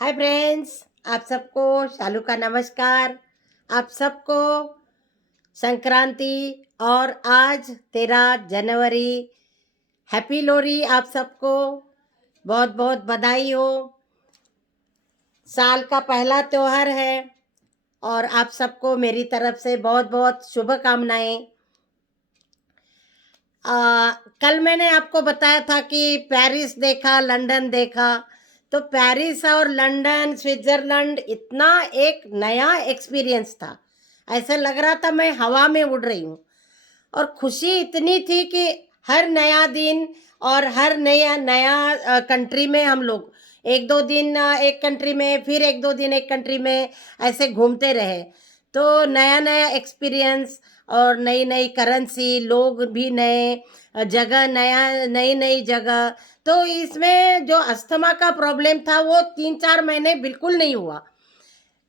Hi friends, आप सबको शालू का नमस्कार। आप सबको संक्रांति और आज 13 जनवरी, हैप्पी लोहड़ी। आप सबको बहुत बहुत बधाई हो। साल का पहला त्योहार है और आप सबको मेरी तरफ से बहुत बहुत शुभकामनाएं। कल मैंने आपको बताया था कि पेरिस देखा, लंदन देखा। तो पेरिस और लंदन, स्विट्ज़रलैंड इतना एक नया एक्सपीरियंस था। ऐसा लग रहा था मैं हवा में उड़ रही हूँ। और खुशी इतनी थी कि हर नया दिन और हर नया नया कंट्री में हम लोग एक दो दिन एक कंट्री में, फिर एक दो दिन एक कंट्री में ऐसे घूमते रहे। तो नया नया एक्सपीरियंस और नई नई करेंसी, लोग भी नए, जगह नया, नई नई जगह। तो इसमें जो अस्थमा का प्रॉब्लम था वो 3-4 महीने बिल्कुल नहीं हुआ,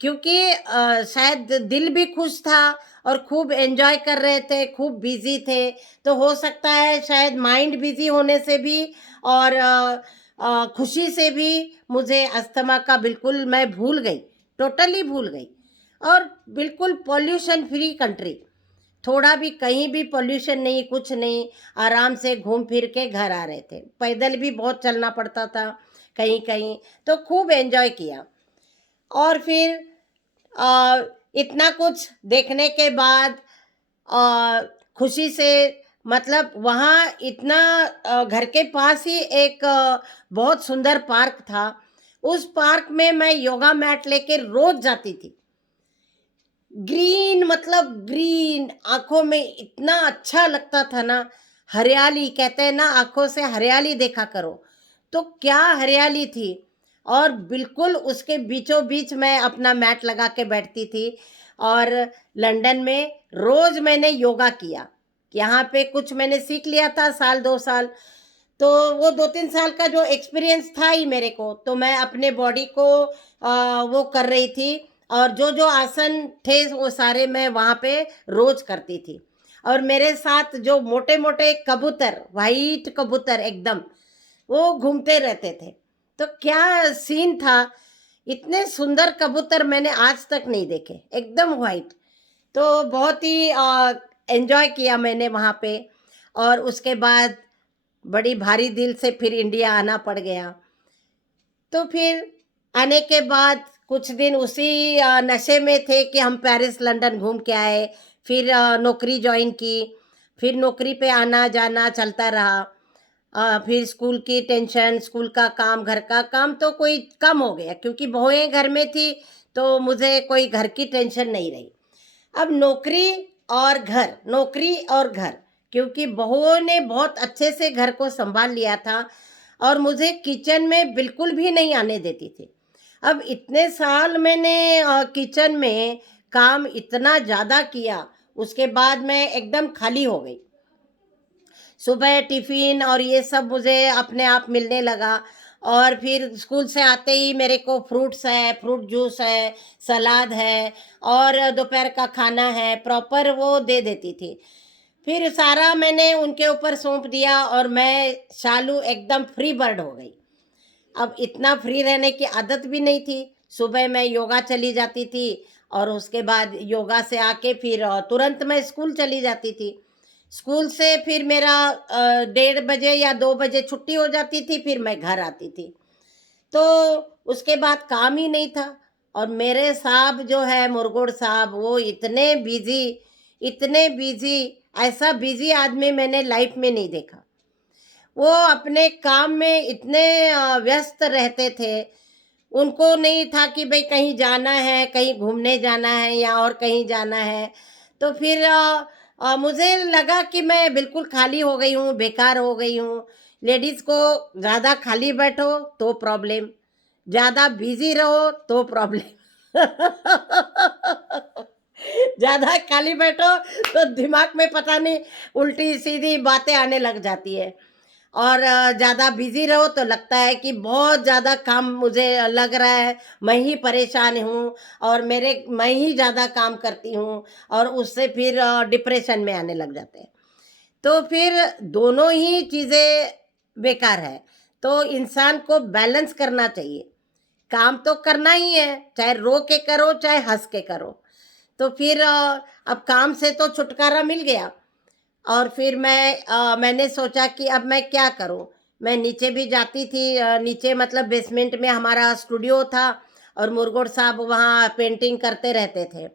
क्योंकि शायद दिल भी खुश था और खूब एंजॉय कर रहे थे, खूब बिजी थे। तो हो सकता है शायद माइंड बिजी होने से भी और खुशी से भी मुझे अस्थमा का बिल्कुल मैं भूल गई, टोटली भूल गई। और बिल्कुल पॉल्यूशन फ्री कंट्री, थोड़ा भी कहीं भी पॉल्यूशन नहीं, कुछ नहीं। आराम से घूम फिर के घर आ रहे थे। पैदल भी बहुत चलना पड़ता था कहीं कहीं। तो खूब एंजॉय किया। और फिर अ, इतना कुछ देखने के बाद अ, खुशी से, मतलब वहाँ इतना घर के पास ही एक बहुत सुंदर पार्क था। उस पार्क में मैं योगा मैट लेके रोज जाती थी। ग्रीन, मतलब ग्रीन, आंखों में इतना अच्छा लगता था ना। हरियाली, कहते हैं ना आंखों से हरियाली देखा करो। तो क्या हरियाली थी। और बिल्कुल उसके बीचों बीच मैं अपना मैट लगा के बैठती थी। और लंदन में रोज मैंने योगा किया। यहाँ पे कुछ मैंने सीख लिया था, 1-2 साल। तो वो 2-3 साल का जो एक्सपीरियंस था ही मेरे को, तो मैं अपने बॉडी को वो कर रही थी। और जो जो आसन थे वो सारे मैं वहाँ पे रोज करती थी। और मेरे साथ जो मोटे मोटे कबूतर, वाइट कबूतर एकदम, वो घूमते रहते थे। तो क्या सीन था। इतने सुंदर कबूतर मैंने आज तक नहीं देखे, एकदम वाइट। तो बहुत ही एंजॉय किया मैंने वहाँ पे। और उसके बाद बड़ी भारी दिल से फिर इंडिया आना पड़ गया। तो फिर आने के बाद कुछ दिन उसी नशे में थे कि हम पेरिस लंदन घूम के आए। फिर नौकरी ज्वाइन की। फिर नौकरी पे आना जाना चलता रहा। फिर स्कूल की टेंशन, स्कूल का काम, घर का काम तो कोई कम हो गया, क्योंकि बहुएं घर में थी। तो मुझे कोई घर की टेंशन नहीं रही। अब नौकरी और घर, नौकरी और घर, क्योंकि बहुओं ने बहुत अच्छे से घर को संभाल लिया था और मुझे किचन में बिल्कुल भी नहीं आने देती थी। अब इतने साल मैंने किचन में काम इतना ज़्यादा किया, उसके बाद मैं एकदम खाली हो गई। सुबह टिफ़िन और ये सब मुझे अपने आप मिलने लगा। और फिर स्कूल से आते ही मेरे को फ्रूट्स है, फ्रूट जूस है, सलाद है और दोपहर का खाना है, प्रॉपर वो दे देती थी। फिर सारा मैंने उनके ऊपर सौंप दिया और मैं शालू एकदम फ्री बर्ड हो गई। अब इतना फ्री रहने की आदत भी नहीं थी। सुबह मैं योगा चली जाती थी और उसके बाद योगा से आके फिर तुरंत मैं स्कूल चली जाती थी। स्कूल से फिर मेरा 1:30 बजे या 2 बजे छुट्टी हो जाती थी, फिर मैं घर आती थी। तो उसके बाद काम ही नहीं था। और मेरे साहब जो है, मुरगुड साहब, वो इतने बिजी, इतने बिजी, ऐसा बिजी आदमी मैंने लाइफ में नहीं देखा। वो अपने काम में इतने व्यस्त रहते थे। उनको नहीं था कि भाई कहीं जाना है, कहीं घूमने जाना है या और कहीं जाना है। तो फिर मुझे लगा कि मैं बिल्कुल खाली हो गई हूँ, बेकार हो गई हूँ। लेडीज़ को ज़्यादा खाली बैठो तो प्रॉब्लम, ज़्यादा बिजी रहो तो प्रॉब्लम। ज़्यादा खाली बैठो तो दिमाग में पता नहीं उल्टी सीधी बातें आने लग जाती है। और ज़्यादा बिजी रहो तो लगता है कि बहुत ज़्यादा काम मुझे लग रहा है, मैं ही परेशान हूँ और मेरे मैं ही ज़्यादा काम करती हूँ। और उससे फिर डिप्रेशन में आने लग जाते हैं। तो फिर दोनों ही चीज़ें बेकार है। तो इंसान को बैलेंस करना चाहिए। काम तो करना ही है, चाहे रो के करो चाहे हंस के करो। तो फिर अब काम से तो छुटकारा मिल गया। और फिर मैंने सोचा कि अब मैं क्या करूं। मैं नीचे भी जाती थी, नीचे मतलब बेसमेंट में हमारा स्टूडियो था और मुरगुड साहब वहाँ पेंटिंग करते रहते थे।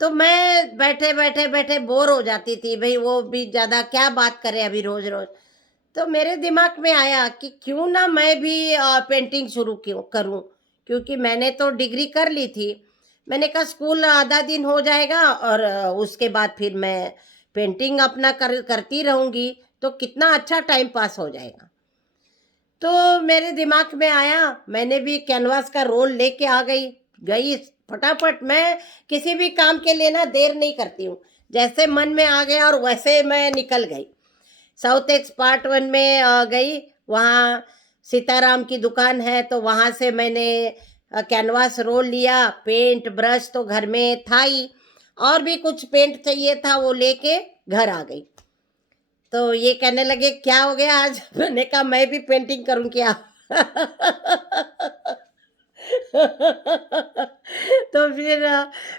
तो मैं बैठे बैठे बैठे बोर हो जाती थी, भाई वो भी ज़्यादा क्या बात करें अभी रोज रोज। तो मेरे दिमाग में आया कि क्यों ना मैं भी पेंटिंग शुरू क्यों करूं, क्योंकि मैंने तो डिग्री कर ली थी। मैंने कहा स्कूल आधा दिन हो जाएगा और उसके बाद फिर मैं पेंटिंग अपना करती रहूंगी, तो कितना अच्छा टाइम पास हो जाएगा। तो मेरे दिमाग में आया, मैंने भी कैनवास का रोल लेके आ गई फटाफट। मैं किसी भी काम के लिए ना देर नहीं करती हूँ, जैसे मन में आ गया और वैसे मैं निकल गई। साउथ एक्स पार्ट 1 में गई, वहाँ सीताराम की दुकान है, तो वहाँ से मैंने कैनवास रोल लिया, पेंट ब्रश तो घर में था ही, और भी कुछ पेंट चाहिए था वो लेके घर आ गई। तो ये कहने लगे क्या हो गया आज? मैंने कहा मैं भी पेंटिंग करूं क्या? तो फिर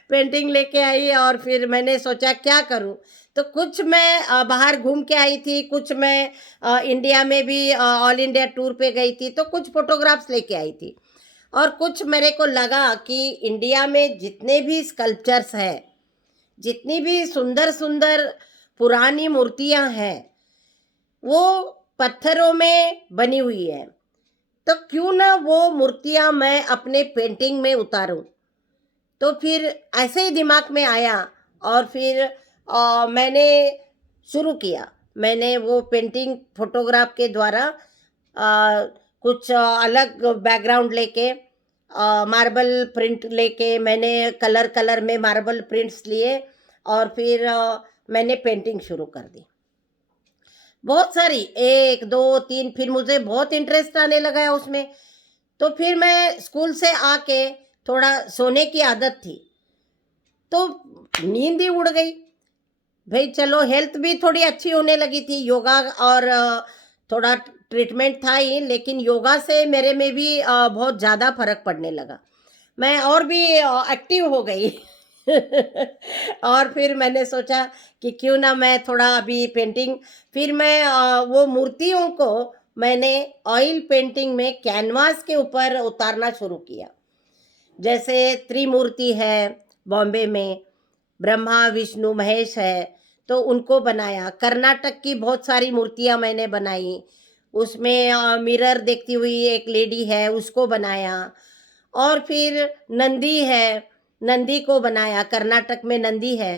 पेंटिंग लेके आई और फिर मैंने सोचा क्या करूं। तो कुछ मैं बाहर घूम के आई थी, कुछ मैं इंडिया में भी ऑल इंडिया टूर पे गई थी, तो कुछ फोटोग्राफ्स लेके आई थी। और कुछ मेरे को लगा कि इंडिया में जितने भी स्कल्पचर्स हैं, जितनी भी सुंदर सुंदर पुरानी मूर्तियां हैं, वो पत्थरों में बनी हुई है। तो क्यों ना वो मूर्तियां मैं अपने पेंटिंग में उतारूं। तो फिर ऐसे ही दिमाग में आया और फिर मैंने शुरू किया। मैंने वो पेंटिंग फोटोग्राफ के द्वारा कुछ अलग बैकग्राउंड लेके, मार्बल प्रिंट लेके, मैंने कलर कलर में मार्बल प्रिंट्स लिए और फिर मैंने पेंटिंग शुरू कर दी। बहुत सारी, 1 2 3, फिर मुझे बहुत इंटरेस्ट आने लगा है उसमें। तो फिर मैं स्कूल से आके थोड़ा सोने की आदत थी, तो नींद ही उड़ गई। भाई चलो हेल्थ भी थोड़ी अच्छी होने लगी थी, योगा और थोड़ा ट्रीटमेंट था ही, लेकिन योगा से मेरे में भी बहुत ज़्यादा फर्क पड़ने लगा। मैं और भी एक्टिव हो गई। और फिर मैंने सोचा कि क्यों ना मैं थोड़ा अभी पेंटिंग, फिर मैं वो मूर्तियों को मैंने ऑयल पेंटिंग में कैनवास के ऊपर उतारना शुरू किया। जैसे त्रिमूर्ति है बॉम्बे में, ब्रह्मा विष्णु महेश है, तो उनको बनाया। कर्नाटक की बहुत सारी मूर्तियां मैंने बनाई, उसमें मिरर देखती हुई एक लेडी है, उसको बनाया। और फिर नंदी है, नंदी को बनाया, कर्नाटक में नंदी है।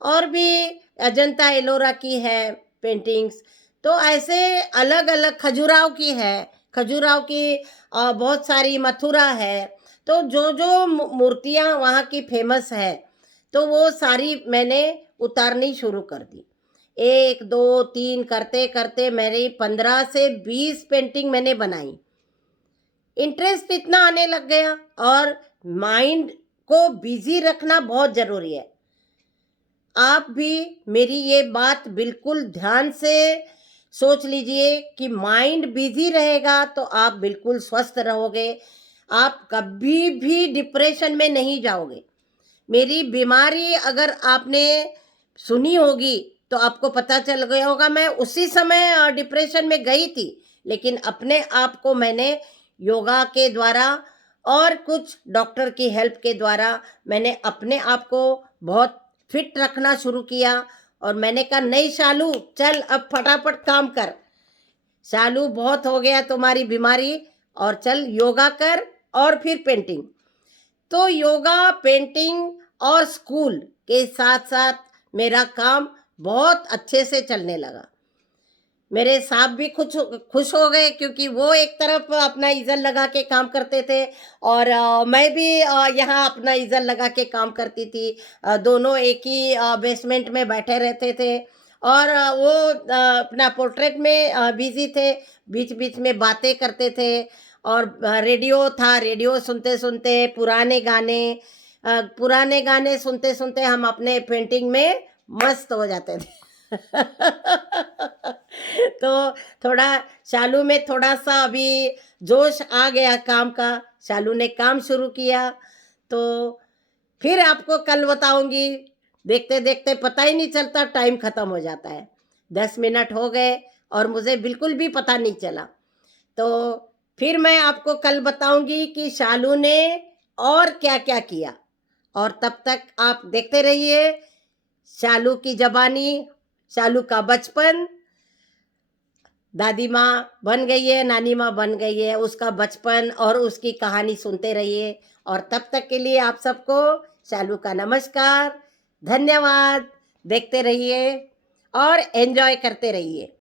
और भी अजंता एलोरा की है पेंटिंग्स। तो ऐसे अलग अलग, खजुराहो की है, खजुराहो की बहुत सारी, मथुरा है। तो जो जो मूर्तियाँ वहाँ की फेमस है, तो वो सारी मैंने उतारनी शुरू कर दी। 1 2 3 करते करते मेरी 15 से 20 पेंटिंग मैंने बनाई। इंटरेस्ट इतना आने लग गया, और माइंड को बिजी रखना बहुत जरूरी है। आप भी मेरी ये बात बिल्कुल ध्यान से सोच लीजिए कि माइंड बिजी रहेगा तो आप बिल्कुल स्वस्थ रहोगे, आप कभी भी डिप्रेशन में नहीं जाओगे। मेरी बीमारी अगर आपने सुनी होगी तो आपको पता चल गया होगा, मैं उसी समय डिप्रेशन में गई थी, लेकिन अपने आप को मैंने योगा के द्वारा और कुछ डॉक्टर की हेल्प के द्वारा मैंने अपने आप को बहुत फिट रखना शुरू किया। और मैंने कहा नहीं शालू, चल अब फटाफट काम कर, शालू बहुत हो गया तुम्हारी बीमारी, और चल योगा कर और फिर पेंटिंग। तो योगा, पेंटिंग और स्कूल के साथ साथ मेरा काम बहुत अच्छे से चलने लगा। मेरे साहब भी खुश हो गए, क्योंकि वो एक तरफ अपना इज़ल लगा के काम करते थे और मैं भी यहाँ अपना इज़ल लगा के काम करती थी। दोनों एक ही बेसमेंट में बैठे रहते थे और वो अपना पोर्ट्रेट में बिजी थे, बीच बीच में बातें करते थे। और रेडियो था, रेडियो सुनते सुनते पुराने गाने सुनते सुनते हम अपने पेंटिंग में मस्त हो जाते थे। तो थोड़ा शालू में थोड़ा-सा अभी जोश आ गया काम का, शालू ने काम शुरू किया, तो फिर आपको कल बताऊँगी। देखते-देखते पता ही नहीं चलता, टाइम खत्म हो जाता है। 10 मिनट हो गए और मुझे बिल्कुल भी पता नहीं चला। तो फिर मैं आपको कल बताऊँगी कि शालू ने और क्या-क्या किया। और तब तक आप देखते रहिए शालू की ज़बानी, शालू का बचपन, दादी माँ बन गई है, नानी माँ बन गई है, उसका बचपन और उसकी कहानी सुनते रहिए। और तब तक के लिए आप सबको शालू का नमस्कार, धन्यवाद। देखते रहिए और एन्जॉय करते रहिए।